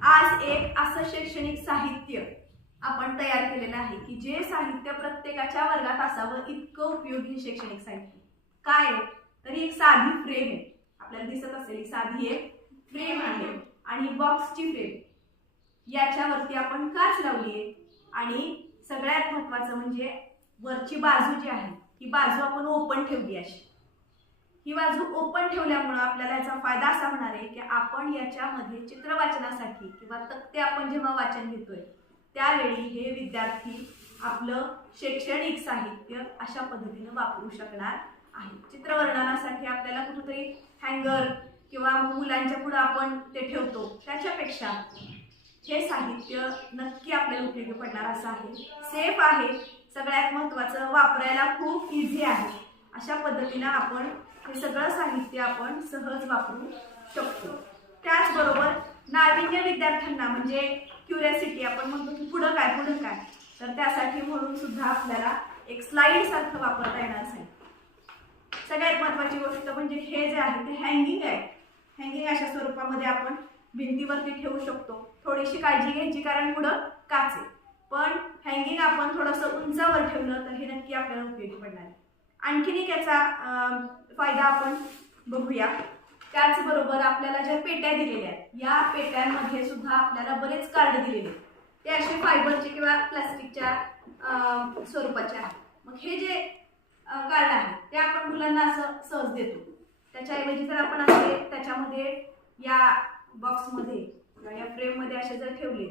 आज एक असं शैक्षणिक साहित्य आपण तयार केलेलं आहे की जे साहित्य प्रत्येकाच्या वर्गात असावं इतकं उपयोगी शैक्षणिक साहित्य काय तरी एक साधी फ्रेम आहे, आपल्याला दिसत असेल साधी एक फ्रेम आहे आणि बॉक्सची फ्रेम याच्यावरती आपण काच लावली आहे आणि सगळ्यात महत्त्वाचं म्हणजे वरची बाजू जी आहे ही बाजू आपण ओपन ठेवली अशी। ही बाजू ओपन ठेवल्यामुळे आपल्याला याचा फायदा असा होणार आहे की आपण याच्यामध्ये चित्र वाचनासाठी किंवा तक्ते आपण जेव्हा वाचन घेतोय त्यावेळी हे विद्यार्थी आपलं शैक्षणिक साहित्य अशा पद्धतीने वापरू शकणार आहे। चित्रवर्णनासाठी आपल्याला कुठेतरी हँगर किंवा मुलांच्या पुढे आपण ते ठेवतो त्याच्यापेक्षा हे साहित्य नक्की आपल्याला उपयोगी पडणार असं आहे। सेफ आहे, सगळ्यात महत्त्वाचं वापरायला खूप इझी आहे। अशा पद्धतीने आपण हे सगळं साहित्य आपण सहज वापरू शकतो। त्याचबरोबर नाविन्य विद्यार्थ्यांना म्हणजे क्युरियोसिटी आपण म्हणतो की पुढं काय तर त्यासाठी म्हणून सुद्धा आपल्याला एक स्लाइड सारखं वापरता येणार आहे। सगळ्यात महत्त्वाची गोष्ट म्हणजे हे जे आहे ते हँगिंग आहे। हँगिंग अशा स्वरूपामध्ये आपण भिंतीवरती ठेवू शकतो। थोडीशी काळजी घ्यायची कारण पुढं काच आहे, पण हँगिंग आपण थोडंसं उंचावर ठेवलं तर हे नक्की आपल्याला उपयोगी पडणार आहे। आणखीन एक याचा फायदा आपण बघूया। त्याचबरोबर आपल्याला ज्या पेट्या दिलेल्या आहेत या पेट्यांमध्ये सुद्धा आपल्याला बरेच कार्ड दिलेले आहेत, ते असे फायबरचे किंवा प्लास्टिकच्या स्वरूपाचे आहेत। मग हे जे कार्ड आहे ते आपण मुलांना असं सहज देतो, त्याच्याऐवजी जर आपण असे त्याच्यामध्ये या बॉक्समध्ये किंवा या फ्रेममध्ये असे जर ठेवले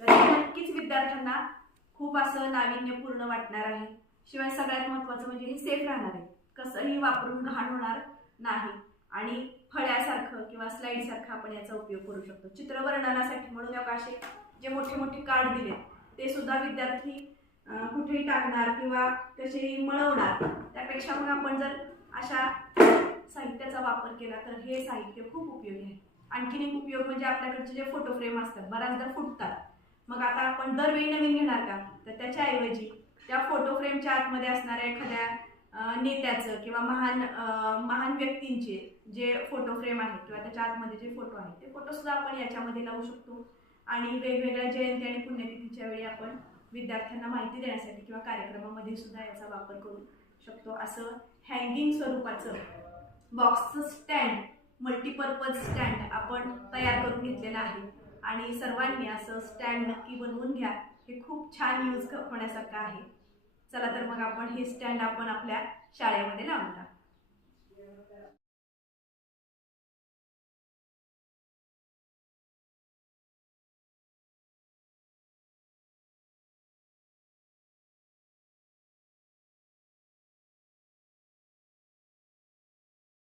तर नक्कीच विद्यार्थ्यांना खूप असं नाविन्यपूर्ण वाटणार आहे। शिवाय सगळ्यात महत्त्वाचं म्हणजे हे सेफ राहणार आहे, कसंही वापरून घाण होणार नाही आणि फळ्यासारखं किंवा स्लाइडसारखं आपण याचा उपयोग करू शकतो। चित्रवर्णनासाठी म्हणून असे जे मोठे मोठे कार्ड दिले ते सुद्धा विद्यार्थी कुठेही टाकणार किंवा कसे मळवणार, त्यापेक्षा मग आपण जर अशा साहित्याचा वापर केला तर हे साहित्य खूप उपयोगी आहे। आणखीन एक उपयोग म्हणजे आपल्याकडचे जे फोटो फ्रेम असतात बऱ्याचदा फुटतात, मग आता आपण दरवेळी नवीन घेणार का तर त्याच्याऐवजी त्या फोटो फ्रेमच्या आतमध्ये असणाऱ्या एखाद्या नेत्याचं किंवा महान व्यक्तींचे जे फोटो फ्रेम आहेत किंवा त्याच्या आतमध्ये जे फोटो आहेत ते फोटो सुद्धा आपण याच्यामध्ये लावू शकतो आणि वेगवेगळ्या जयंती आणि पुण्यतिथीच्या वेळी आपण विद्यार्थ्यांना माहिती देण्यासाठी किंवा कार्यक्रमामध्ये सुद्धा याचा वापर करू शकतो। असं हँगिंग स्वरूपाचं बॉक्सचं स्टँड, मल्टीपर्पज स्टँड आपण तयार करून घेतलेलं आहे आणि सर्वांनी असं स्टँड नक्की बनवून घ्या, हे खूप छान यूज होण्यासारखं आहे। चला तर मग आपण हे स्टँड आपण आपल्या शाळेमध्ये लावून टाकू।